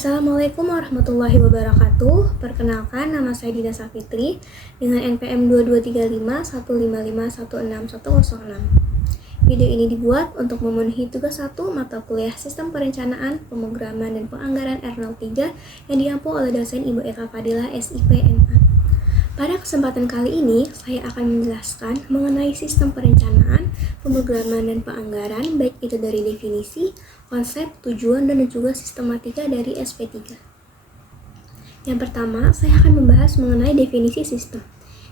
Assalamualaikum warahmatullahi wabarakatuh. Perkenalkan, nama saya Dina Safitri dengan NPM 223515516106. Video ini dibuat untuk memenuhi tugas 1 mata kuliah Sistem Perencanaan, Pemrograman, dan Penganggaran R03 yang diampu oleh dosen Ibu Eka Fadilah, SIP, MA. Pada kesempatan kali ini, saya akan menjelaskan mengenai sistem perencanaan, pemrograman, dan penganggaran, baik itu dari definisi, konsep, tujuan, dan juga sistematika dari SP3. Yang pertama, saya akan membahas mengenai definisi sistem.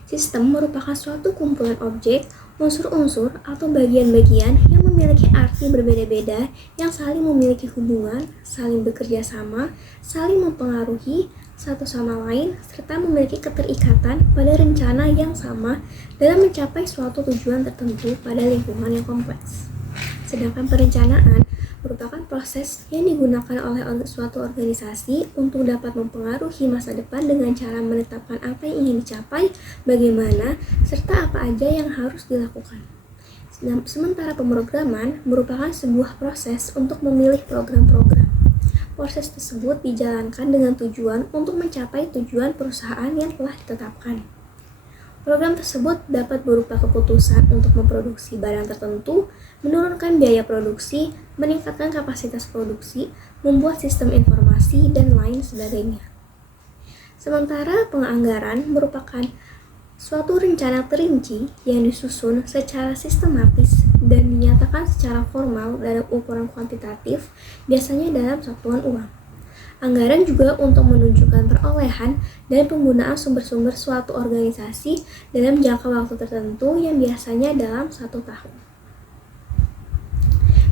Sistem merupakan suatu kumpulan objek, unsur-unsur, atau bagian-bagian yang memiliki arti berbeda-beda, yang saling memiliki hubungan, saling bekerja sama, saling mempengaruhi satu sama lain, serta memiliki keterikatan pada rencana yang sama dalam mencapai suatu tujuan tertentu pada lingkungan yang kompleks. Sedangkan perencanaan merupakan proses yang digunakan oleh suatu organisasi untuk dapat mempengaruhi masa depan dengan cara menetapkan apa yang ingin dicapai, bagaimana, serta apa aja yang harus dilakukan. Sementara pemrograman merupakan sebuah proses untuk memilih program-program. Proses tersebut dijalankan dengan tujuan untuk mencapai tujuan perusahaan yang telah ditetapkan. Program tersebut dapat berupa keputusan untuk memproduksi barang tertentu, menurunkan biaya produksi, meningkatkan kapasitas produksi, membuat sistem informasi, dan lain sebagainya. Sementara penganggaran merupakan suatu rencana terinci yang disusun secara sistematis dan dinyatakan secara formal dalam ukuran kuantitatif, biasanya dalam satuan uang. Anggaran juga untuk menunjukkan perolehan dan penggunaan sumber-sumber suatu organisasi dalam jangka waktu tertentu yang biasanya dalam 1 tahun.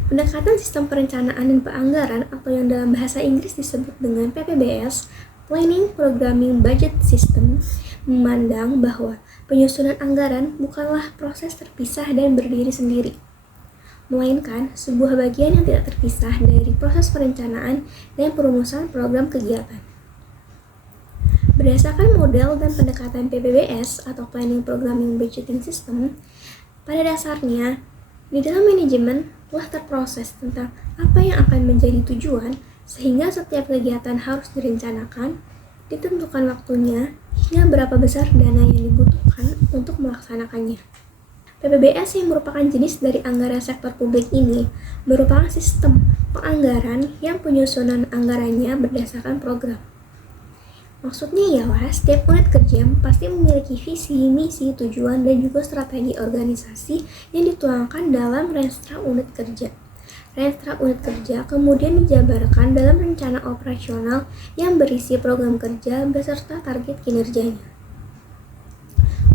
Pendekatan sistem perencanaan dan penganggaran atau yang dalam bahasa Inggris disebut dengan PPBS, Planning, Programming, Budget System, memandang bahwa penyusunan anggaran bukanlah proses terpisah dan berdiri sendiri, melainkan sebuah bagian yang tidak terpisah dari proses perencanaan dan perumusan program kegiatan. Berdasarkan model dan pendekatan PPBS atau Planning, Programming, Budgeting System, pada dasarnya di dalam manajemen telah terproses tentang apa yang akan menjadi tujuan, sehingga setiap kegiatan harus direncanakan, ditentukan waktunya, hingga berapa besar dana yang dibutuhkan untuk melaksanakannya. PPBS yang merupakan jenis dari anggaran sektor publik ini merupakan sistem penganggaran yang penyusunan anggarannya berdasarkan program. Maksudnya ialah setiap unit kerja pasti memiliki visi, misi, tujuan, dan juga strategi organisasi yang dituangkan dalam Renstra unit kerja. Renstra unit kerja kemudian dijabarkan dalam rencana operasional yang berisi program kerja beserta target kinerjanya.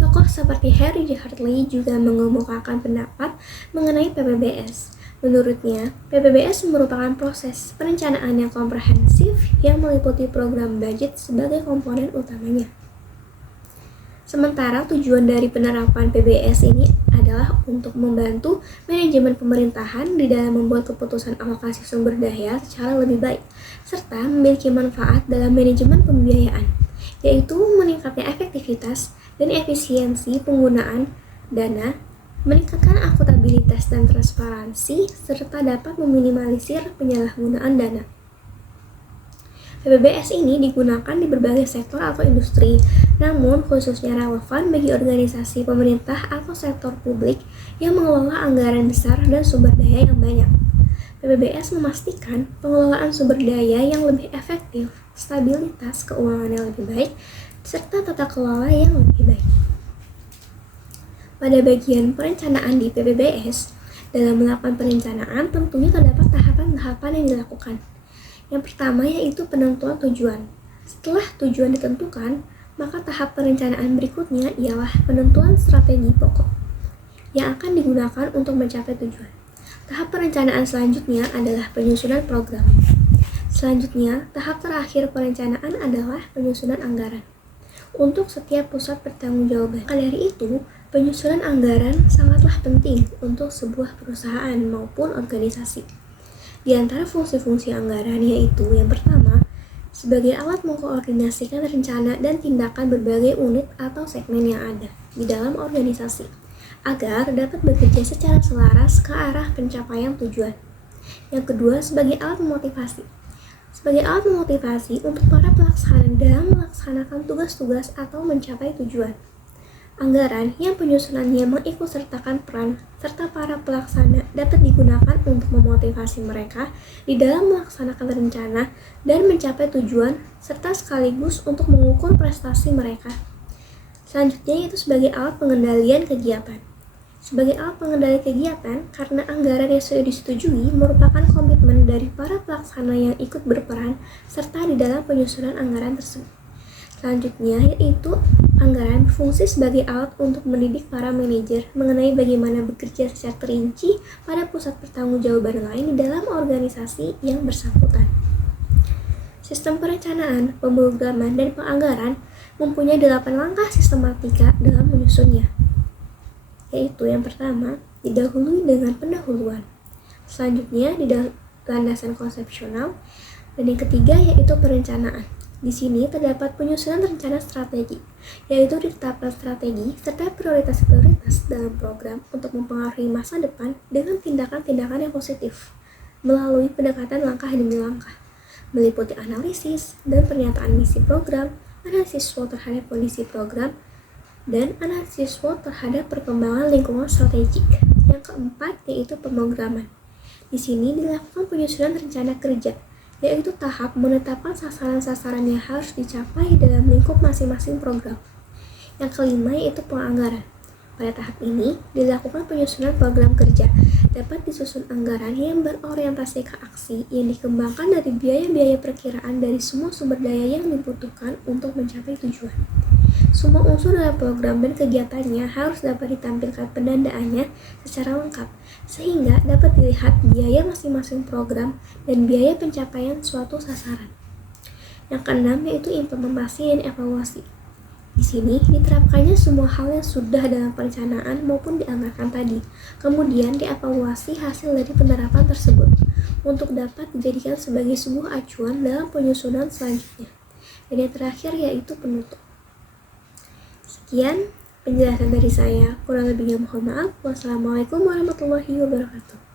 Tokoh seperti Harry J. Hartley juga mengemukakan pendapat mengenai PPBS. Menurutnya, PPBS merupakan proses perencanaan yang komprehensif yang meliputi program budget sebagai komponen utamanya. Sementara tujuan dari penerapan PBS ini adalah untuk membantu manajemen pemerintahan di dalam membuat keputusan alokasi sumber daya secara lebih baik, serta memiliki manfaat dalam manajemen pembiayaan, yaitu meningkatnya efektivitas dan efisiensi penggunaan dana, meningkatkan akuntabilitas dan transparansi, serta dapat meminimalisir penyalahgunaan dana. PPBS ini digunakan di berbagai sektor atau industri, namun khususnya relevan bagi organisasi pemerintah atau sektor publik yang mengelola anggaran besar dan sumber daya yang banyak. PPBS memastikan pengelolaan sumber daya yang lebih efektif, stabilitas keuangan yang lebih baik, serta tata kelola yang lebih baik. Pada bagian perencanaan di PPBS, dalam melakukan perencanaan tentunya terdapat tahapan-tahapan yang dilakukan. Yang pertama yaitu penentuan tujuan. Setelah tujuan ditentukan, maka tahap perencanaan berikutnya ialah penentuan strategi pokok yang akan digunakan untuk mencapai tujuan. Tahap perencanaan selanjutnya adalah penyusunan program. Selanjutnya, tahap terakhir perencanaan adalah penyusunan anggaran untuk setiap pusat pertanggungjawaban. Maka dari itu, penyusunan anggaran sangatlah penting untuk sebuah perusahaan maupun organisasi. Di antara fungsi-fungsi anggaran yaitu yang pertama, sebagai alat mengkoordinasikan rencana dan tindakan berbagai unit atau segmen yang ada di dalam organisasi, agar dapat bekerja secara selaras ke arah pencapaian tujuan. Yang kedua, sebagai alat memotivasi. sebagai alat memotivasi untuk para pelaksana dalam melaksanakan tugas-tugas atau mencapai tujuan. Anggaran yang penyusunannya mengikutsertakan peran serta para pelaksana dapat digunakan untuk memotivasi mereka di dalam melaksanakan rencana dan mencapai tujuan serta sekaligus untuk mengukur prestasi mereka. Selanjutnya yaitu sebagai alat pengendalian kegiatan. Sebagai alat pengendali kegiatan, karena anggaran yang sudah disetujui merupakan komitmen dari para pelaksana yang ikut berperan serta di dalam penyusunan anggaran tersebut. Selanjutnya yaitu anggaran berfungsi sebagai alat untuk mendidik para manajer mengenai bagaimana bekerja secara terinci pada pusat pertanggungjawaban lain di dalam organisasi yang bersangkutan. Sistem perencanaan, pemrograman, dan penganggaran mempunyai 8 langkah sistematika dalam menyusunnya. Yaitu yang pertama, didahului dengan pendahuluan. Selanjutnya, landasan konsepsional. Dan yang ketiga yaitu perencanaan. Di sini terdapat penyusunan rencana strategi, yaitu ditetapkan strategi serta prioritas-prioritas dalam program untuk mempengaruhi masa depan dengan tindakan-tindakan yang positif melalui pendekatan langkah demi langkah, meliputi analisis dan pernyataan misi program, analisis SWOT terhadap kondisi program, dan analisis SWOT terhadap perkembangan lingkungan strategik. Yang keempat yaitu pemrograman. Di sini dilakukan penyusunan rencana kerja, yaitu tahap menetapkan sasaran-sasaran yang harus dicapai dalam lingkup masing-masing program. Yang kelima yaitu penganggaran. Pada tahap ini dilakukan penyusunan program kerja, dapat disusun anggaran yang berorientasi ke aksi yang dikembangkan dari biaya-biaya perkiraan dari semua sumber daya yang dibutuhkan untuk mencapai tujuan. Semua unsur dalam program dan kegiatannya harus dapat ditampilkan pendandaannya secara lengkap, sehingga dapat dilihat biaya masing-masing program dan biaya pencapaian suatu sasaran. Yang keenam yaitu implementasi dan evaluasi. Di sini diterapkannya semua hal yang sudah dalam perencanaan maupun dianggarkan tadi, kemudian dievaluasi hasil dari penerapan tersebut untuk dapat dijadikan sebagai sebuah acuan dalam penyusunan selanjutnya. Dan yang terakhir yaitu penutup. Sekian penjelasan dari saya, kurang lebihnya mohon maaf. Wassalamualaikum warahmatullahi wabarakatuh.